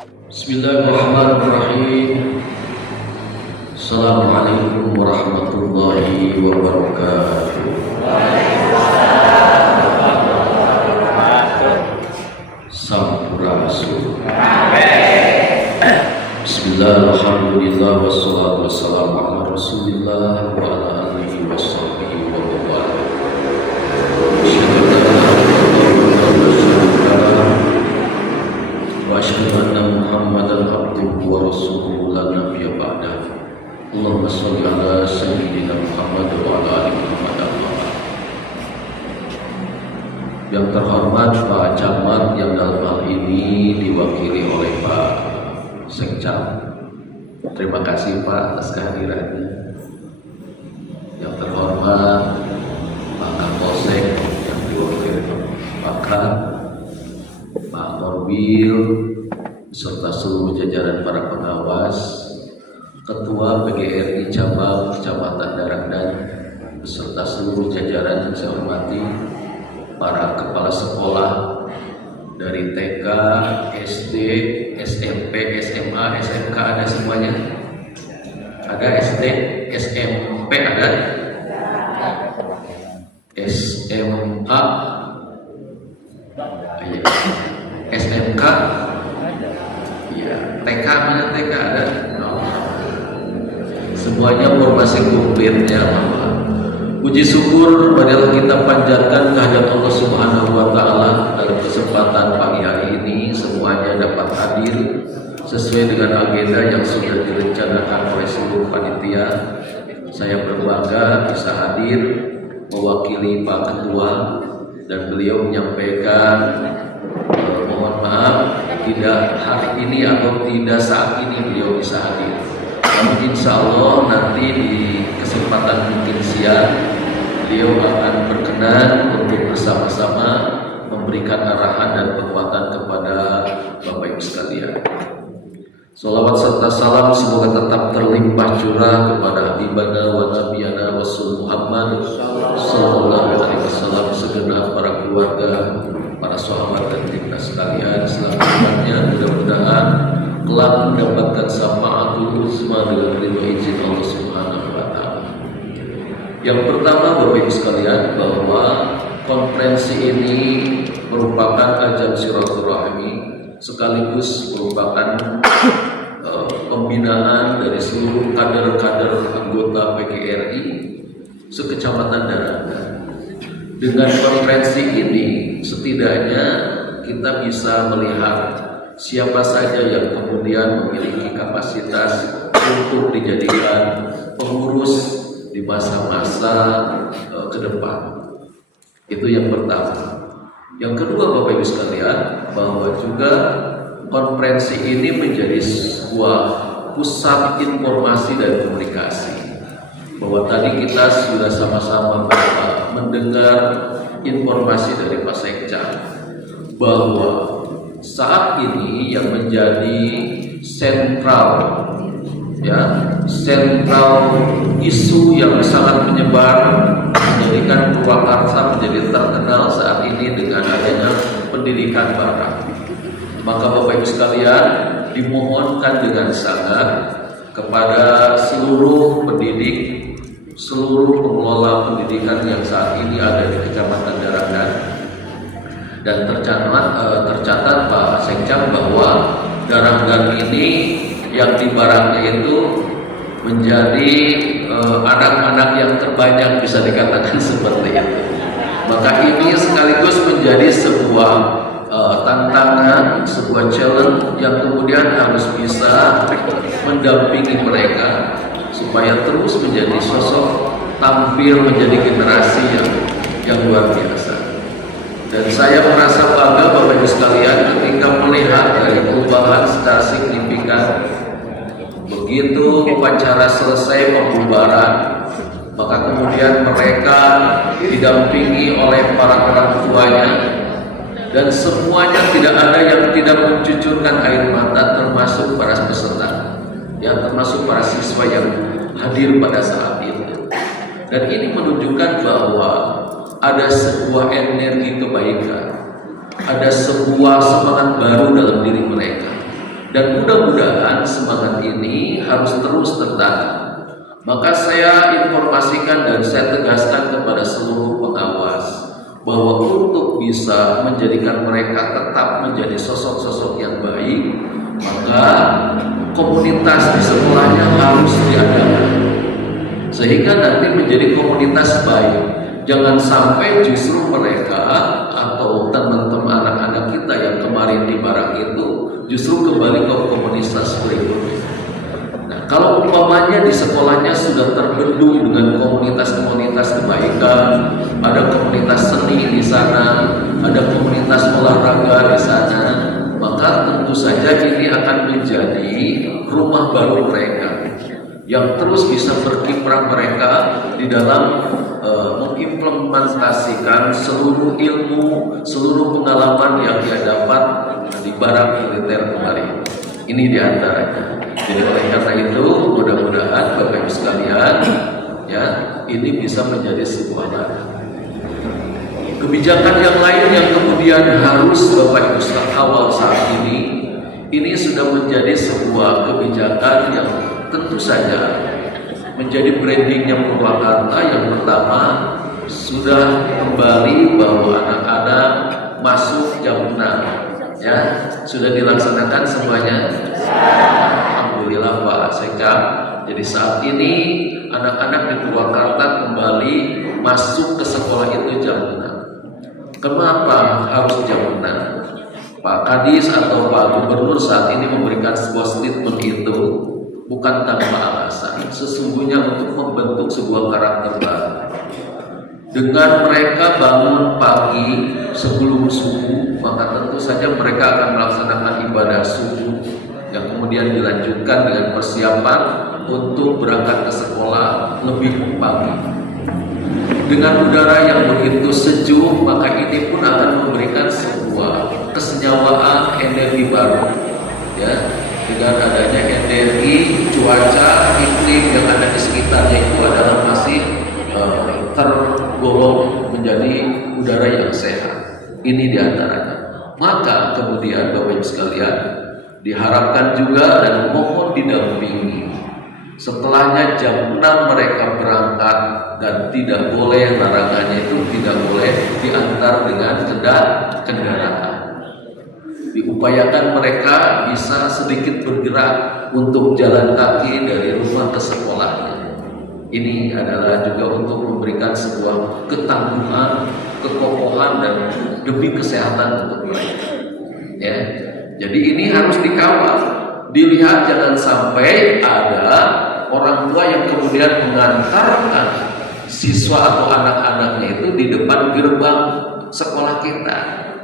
Bismillahirrahmanirrahim. Assalamualaikum warahmatullahi wabarakatuh. Sampurasun. Bismillah, alhamdulillah, wassalatu wassalamu ala rasulillah wa ala alihi washabihi wa bawala. Wa asyhadu anna Muhammadan abduhu wa rasuluhu la nabiyya ba'dahu. Allahumma shalli ala sayyidina Muhammad wa ala ali Muhammad. Yang terhormat Pak Camat yang dalam hal ini diwakili oleh Pak Sekcam. Terima kasih Pak atas kehadirannya. Yang terhormat Pak Kapolsek yang diwakili Pak Kak, Pak Korwil, beserta seluruh jajaran para pengawas, Ketua PGRI Cabang Kecamatan Darangdan, beserta seluruh jajaran yang saya hormati, para kepala sekolah dari TK, SD, SMP, SMA, SMK ada semuanya. Ada SD, SMP ada, SMA, SMK, ya, TK mana TK ada. Semuanya formasi komplitnya, puji syukur marilah kita panjatkan kehadirat Allah Subhanahu wa taala dalam kesempatan pagi hari ini semuanya dapat hadir sesuai dengan agenda yang sudah direncanakan oleh seluruh panitia. Saya berbangga bisa hadir mewakili Pak Ketua dan beliau menyampaikan mohon maaf tidak hari ini atau tidak saat ini beliau bisa hadir. Namun insya Allah nanti di kesempatan mungkin siang beliau akan berkenan untuk bersama-sama memberikan arahan dan penguatan kepada Bapak Ibu sekalian. Salawat serta salam semoga tetap terlimpah curah kepada Habibana wa Nabiyana Rasul Muhammad sallallahu alaihi wasallam, segenap para keluarga, para sahabat dan timnas sekalian selamanya. Mudah-mudahan kelak mendapatkan syafaatul uzma dengan ridho izin Allah Subhanahu wa taala. Yang pertama Bapak Ibu sekalian, bahwa konferensi ini merupakan ajang silaturahmi sekaligus merupakan pembinaan dari seluruh kader-kader anggota PGRI sekecamatan Darangdan. Dengan konferensi ini setidaknya kita bisa melihat siapa saja yang kemudian memiliki kapasitas untuk dijadikan pengurus di masa-masa ke depan. Itu yang pertama. Yang kedua Bapak Ibu sekalian, bahwa juga konferensi ini menjadi sebuah pusat informasi dan komunikasi. Bahwa tadi kita sudah sama-sama mendengar informasi dari Pak Sekcam bahwa saat ini yang menjadi sentral isu yang sangat menyebar menjadikan Purwakarta menjadi terkenal saat ini dengan adanya pendidikan barat. Maka Bapak Ibu sekalian dimohonkan dengan sangat kepada seluruh pendidik, seluruh pengelola pendidikan yang saat ini ada di Kecamatan Darangdan, dan tercatat Pak Sekcam bahwa Darangdan ini yang di barangnya itu menjadi anak-anak yang terbanyak, bisa dikatakan seperti itu. Maka ini sekaligus menjadi sebuah tantangan, sebuah challenge yang kemudian harus bisa mendampingi mereka supaya terus menjadi sosok tampil menjadi generasi yang luar biasa. Dan saya merasa bangga Bapak Ibu sekalian ketika melihat dari perubahan secara signifikan. Begitu upacara selesai pembubaran, maka kemudian mereka didampingi oleh para orang tuanya, dan semuanya tidak ada yang tidak mencucurkan air mata, termasuk para peserta, termasuk para siswa yang hadir pada saat itu. Dan ini menunjukkan bahwa ada sebuah energi kebaikan, ada sebuah semangat baru dalam diri mereka. Dan mudah-mudahan semangat ini harus terus tertanam. Maka saya informasikan dan saya tegaskan kepada seluruh pengawas bahwa untuk bisa menjadikan mereka tetap menjadi sosok-sosok yang baik, maka komunitas di sekolahnya harus diadakan sehingga nanti menjadi komunitas baik. Jangan sampai justru mereka atau teman-teman anak-anak kita yang kemarin di Barang itu justru kembali ke komunitas berikutnya. Nah, kalau umpamanya di sekolahnya sudah terbendung dengan komunitas-komunitas kebaikan, ada komunitas seni di sana, ada komunitas olahraga di sana, maka tentu saja ini akan menjadi rumah baru mereka yang terus bisa berkiprah mereka di dalam mengimplementasikan seluruh ilmu, seluruh pengalaman yang dia dapat di Barang Militer kemarin. Ini diantaranya. Jadi oleh karena itu mudah-mudahan Bapak Ibu sekalian, ya, ini bisa menjadi sebuah langkah. Kebijakan yang lain yang kemudian harus Bapak Ibu kawal saat ini sudah menjadi sebuah kebijakan yang tentu saja menjadi brandingnya Purwakarta. Yang pertama, sudah kembali bahwa anak-anak masuk jam 6, ya, sudah dilaksanakan semuanya. Alhamdulillah Pak Sekam. Jadi saat ini anak-anak di Purwakarta kembali masuk ke sekolah itu jam 6. Kenapa harus jam 6? Pak Kadis atau Pak Gubernur saat ini memberikan sebuah statement itu bukan tanpa alasan, sesungguhnya untuk membentuk sebuah karakter baru. Dengan mereka bangun pagi sebelum subuh, maka tentu saja mereka akan melaksanakan ibadah subuh yang kemudian dilanjutkan dengan persiapan untuk berangkat ke sekolah lebih pagi. Dengan udara yang begitu sejuk, maka ini pun akan memberikan sebuah kesenyawaan energi baru, ya. Dengan adanya energi cuaca iklim yang ada di sekitarnya itu adalah masih tergolong menjadi udara yang sehat. Ini diantaranya. Maka kemudian Bapak Ibu sekalian, diharapkan juga dan mohon didampingi setelahnya jam 6 mereka berangkat, dan tidak boleh, larangannya itu tidak boleh diantar dengan kendaraan. Diupayakan mereka bisa sedikit bergerak untuk jalan kaki dari rumah ke sekolahnya. Ini adalah juga untuk memberikan sebuah ketangguhan, kekokohan, dan demi kesehatan untuk mereka. Ya, jadi ini harus dikawal, dilihat jangan sampai ada orang tua yang kemudian mengantarkan siswa atau anak-anaknya itu di depan gerbang sekolah kita.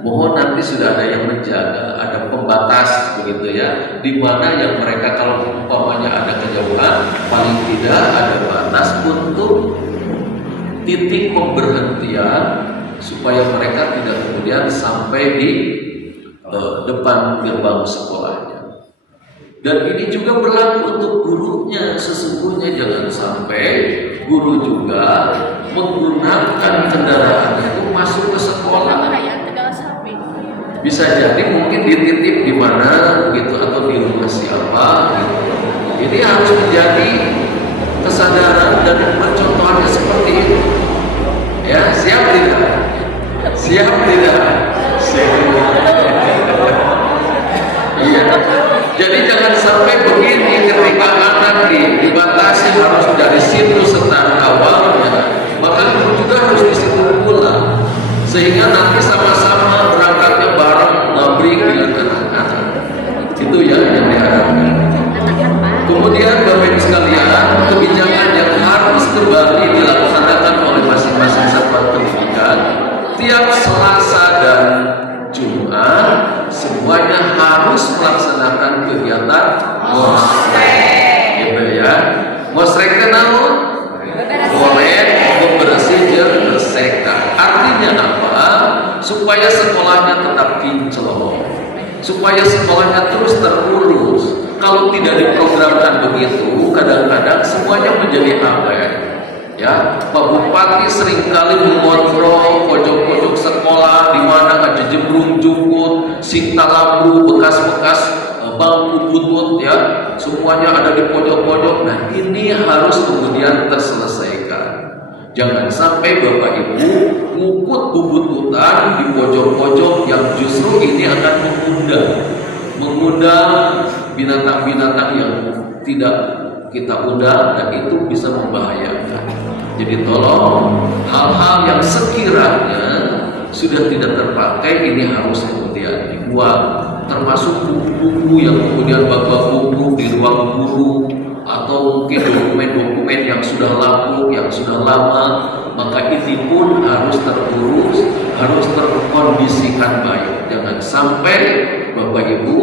Mohon nanti sudah ada yang menjaga, ada pembatas begitu ya, di mana yang mereka kalau umpamanya ada kejauhan, paling tidak ada batas untuk titik pemberhentian supaya mereka tidak kemudian sampai di depan gerbang sekolahnya. Dan ini juga berlaku untuk gurunya. Sesungguhnya jangan sampai guru juga menggunakan kendaraannya itu masuk ke sekolah. Bisa jadi mungkin dititip di mana begitu atau di rumah siapa gitu. Ini harus menjadi kesadaran dan percontohannya seperti itu. Ya, siap tidak? Siap tidak? Siap. Iya. Jadi jangan sampai begini ketika anak dibatasi harus dari situ start awalnya, maka juga harus di situ pula, sehingga nanti sama-sama berangkatnya bareng nabrik dengan anak-anak. Itu yang diharapkan. Kemudian Bapak Ibu sekalian, kebijakan yang harus kembali dilaksanakan oleh masing-masing satuan pendidikan tiap Selasa dan Jumat semuanya harus melaksanakan kegiatan mosrek, gitu ya. Mosrek naon? Boleh membersih jeung bersihkan. Artinya apa? Supaya sekolahnya tetap kinclong, supaya sekolahnya terus terurus. Kalau tidak diprogramkan begitu, kadang-kadang semuanya menjadi abai. Ya, Pak Bupati seringkali mengontrol pojok-pojok sekolah di mana ada jembrung jukut, singta lampu, bekas-bekas bangku butut ya, semuanya ada di pojok-pojok. Nah, ini harus kemudian terselesaikan. Jangan sampai Bapak Ibu ngukut bubut-butan di pojok-pojok yang justru ini akan mengundang binatang-binatang yang tidak kita undang, dan itu bisa membahayakan. Jadi tolong hal-hal yang sekiranya sudah tidak terpakai ini harus kemudian dibuang, termasuk buku-buku yang kemudian bapak buku di ruang guru, atau mungkin dokumen-dokumen yang sudah lapuk, yang sudah lama, maka ini pun harus terurus, harus terkondisikan baik. Jangan sampai Bapak Ibu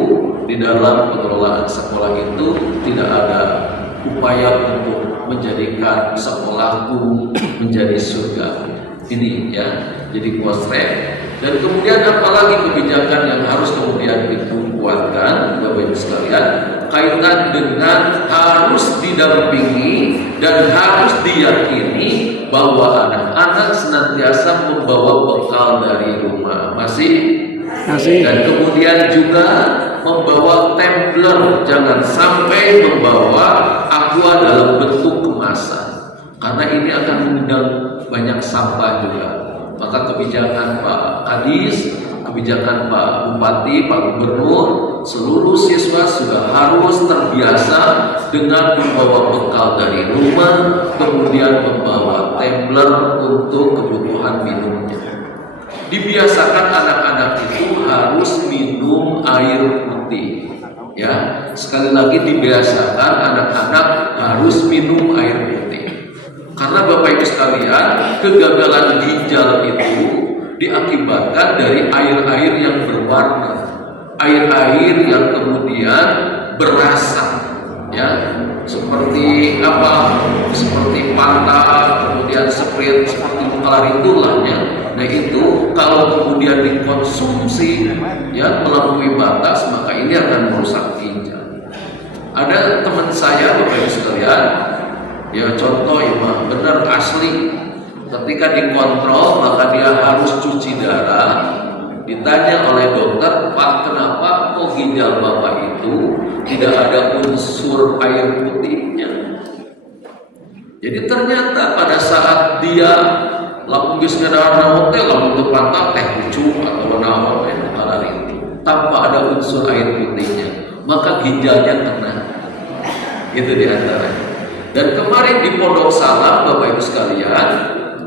di dalam pengelolaan sekolah itu tidak ada upaya untuk menjadikan sekolahku menjadi surga. Ini ya, jadi kuasrek. Dan kemudian apalagi kebijakan yang harus kemudian dikuatkan Bapak Ibu sekalian, kaitan dengan harus didampingi dan harus diyakini bahwa anak-anak senantiasa membawa bekal dari rumah. Masih. Dan kemudian juga membawa tumbler, jangan sampai membawa aqua dalam bentuk kemasan, karena ini akan mengundang banyak sampah juga. Maka kebijakan Pak Kadis, kebijakan Pak Bupati, Pak Gubernur, seluruh siswa sudah harus terbiasa dengan membawa bekal dari rumah, kemudian membawa tumbler untuk kebutuhan minumnya. Dibiasakan anak-anak itu harus minum air putih. Ya, sekali lagi dibiasakan anak-anak harus minum air putih. Karena Bapak Ibu sekalian, kegagalan ginjal itu diakibatkan dari air-air yang berwarna, air-air yang kemudian berasa, ya, seperti apa? Seperti Fanta, kemudian Sprite, seperti Coca-Cola itulahnya. Nah itu kalau kemudian dikonsumsi ya melalui batas, maka ini akan merusak ginjal. Ada teman saya Bapak Ibu sekalian, ya contoh ya benar asli, ketika dikontrol maka dia harus cuci darah. Ditanya oleh dokter, Pak kenapa kok ginjal Bapak itu tidak ada unsur air putihnya? Jadi ternyata pada saat dia lamun geus ngadawan teh lamun teu pantat teh pucuk atau naon tanpa ada unsur air putihnya, maka ginjalnya kena. Itu diantaranya. Dan kemarin di Pondok Salam Bapak Ibu sekalian,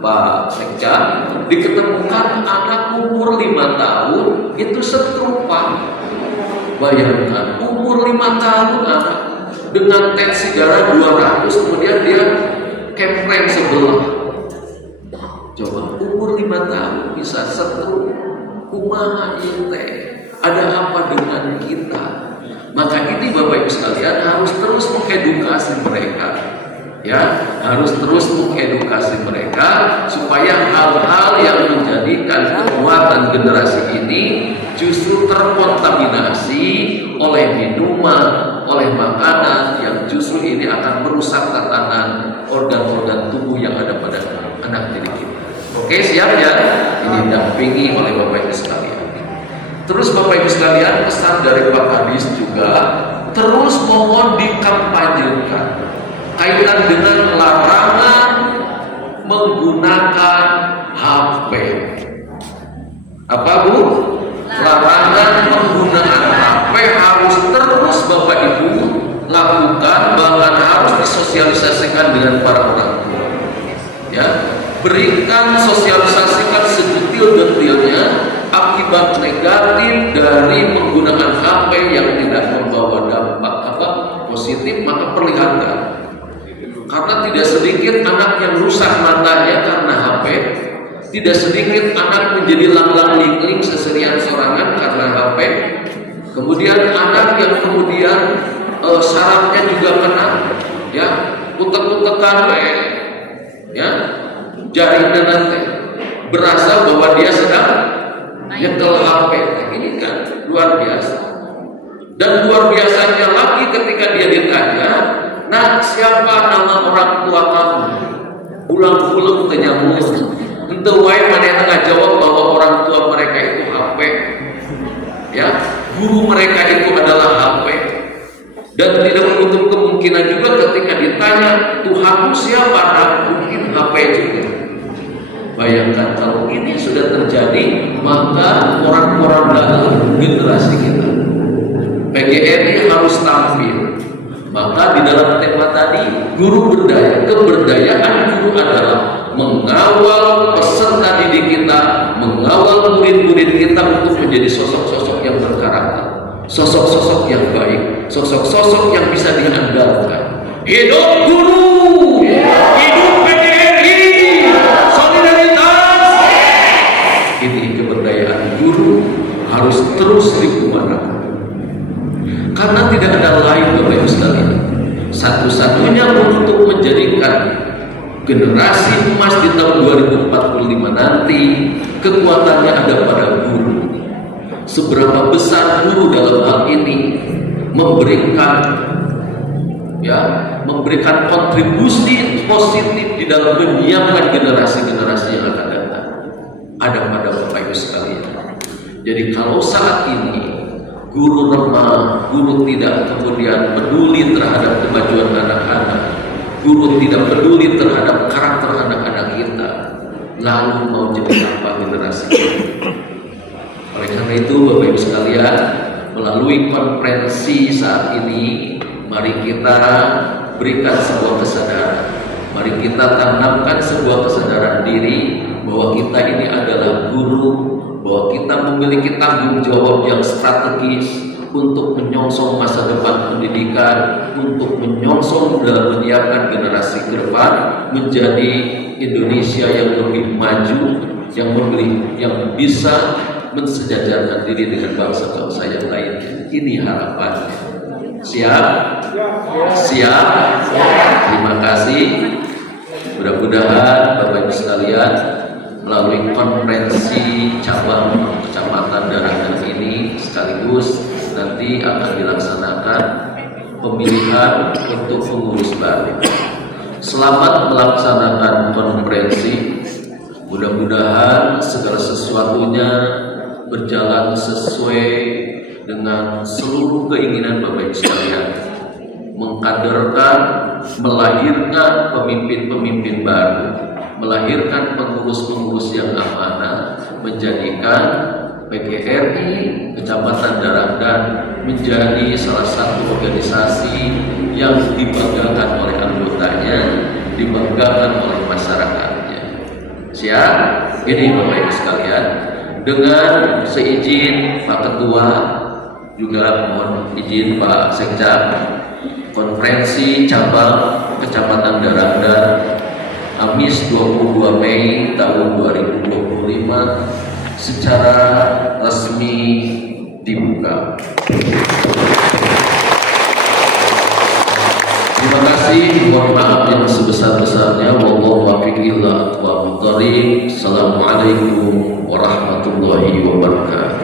Pak Sekja, diketemukan anak umur 5 tahun itu stroke Pak. Bayangkan umur 5 tahun anak dengan tensi darah 200, kemudian dia kempreng sebelah. Coba umur 5 tahun bisa stroke, kumaha ieu teh? Ada apa dengan kita? Maka ini Bapak Ibu sekalian harus terus mengedukasi mereka. Ya, harus terus mengedukasi mereka supaya hal-hal yang menjadikan kekuatan generasi ini justru terkontaminasi oleh minuman, oleh makanan yang justru ini akan merusak tatanan organ-organ tubuh yang ada pada anak didik kita. Oke, siap ya? Ini didampingi oleh Bapak Ibu sekalian. Terus Bapak Ibu sekalian, pesan dari Pak Kadis juga terus mohon dikampanyekan kaitan dengan larangan menggunakan HP. Apa Bu? Larangan menggunakan HP harus terus Bapak Ibu lakukan, bahkan harus disosialisasikan dengan para orang tua. Ya, berikan sosialisasikan sedetil-detilnya akibat negatif dari menggunakan HP yang tidak membawa dampak positif, maka perlihatkan. Karena tidak sedikit anak yang rusak matanya karena HP, tidak sedikit anak menjadi langlang lingling seserian sorangan karena HP. Kemudian anak yang kemudian sarafnya juga kena, ya, utek-utekan, ya, jaringnya nanti berasa bahwa dia sedang nyetel HP. Nah, ini kan luar biasa. Dan luar biasanya lagi ketika dia ditanya, nah siapa nama orang tua kamu? Ulang-ulang ternyamuk. Ente wae manehna ngajawab bahwa orang tua mereka itu HP. Ya, guru mereka itu adalah HP, dan tidak menutup kemungkinan juga ketika ditanya Tuhanmu siapa, nah, mungkin HP juga. Bayangkan kalau ini sudah terjadi, maka orang-orang dalam generasi kita PGRI harus tampil. Maka di dalam tema tadi, guru berdaya, keberdayaan guru adalah mengawal peserta didik kita, mengawal murid-murid kita untuk menjadi sosok-sosok yang berkarakter, sosok-sosok yang baik, sosok-sosok yang bisa diandalkan. Hidup guru, hidup PGRI, solidaritas. Ini keberdayaan guru harus terus dikembangkan. Karena tidak ada lain Bapak Ibu sekalian, satu-satunya untuk menjadikan generasi emas di tahun 2045 nanti, kekuatannya ada pada guru. Seberapa besar guru dalam hal ini memberikan kontribusi positif di dalam menyiapkan generasi-generasi yang akan datang, ada pada Bapak Ibu sekalian. Jadi kalau saat ini guru lemah, guru tidak kemudian peduli terhadap kemajuan anak-anak, guru tidak peduli terhadap karakter anak-anak kita, lalu mau jadi apa generasi kita? Oleh karena itu Bapak Ibu sekalian, melalui konferensi saat ini, mari kita berikan sebuah kesadaran, mari kita tanamkan sebuah kesadaran diri bahwa kita ini adalah guru, bahwa kita memiliki tanggung jawab yang strategis untuk menyongsong masa depan pendidikan, untuk menyongsong dalam menyiapkan generasi ke depan menjadi Indonesia yang lebih maju, yang bisa mensejajarkan diri dengan bangsa-bangsa yang lainnya. Ini harapannya. Siap? Siap? Terima kasih. Mudah-mudahan Bapak Ibu sekalian, melalui konferensi cabang Kecamatan Darangan ini sekaligus nanti akan dilaksanakan pemilihan untuk pengurus baru. Selamat melaksanakan konferensi. Mudah-mudahan segala sesuatunya berjalan sesuai dengan seluruh keinginan Bapak Ibu sekalian, mengkaderkan, melahirkan pemimpin-pemimpin baru, melahirkan pengurus-pengurus yang amanah, menjadikan PGRI Kecamatan Darangan menjadi salah satu organisasi yang dibanggakan oleh anggotanya, dibanggakan oleh masyarakatnya. Siap? Ini Bapak Ibu sekalian, dengan seizin Pak Ketua, juga mohon izin Pak Sekja, konferensi cabang Kecamatan Darangan Kamis 22 Mei tahun 2025 secara resmi dibuka. Terima kasih, mohon maaf yang sebesar-besarnya. Wallahu muwaffiq ila aqwamit thoriq. Assalamualaikum warahmatullahi wabarakatuh.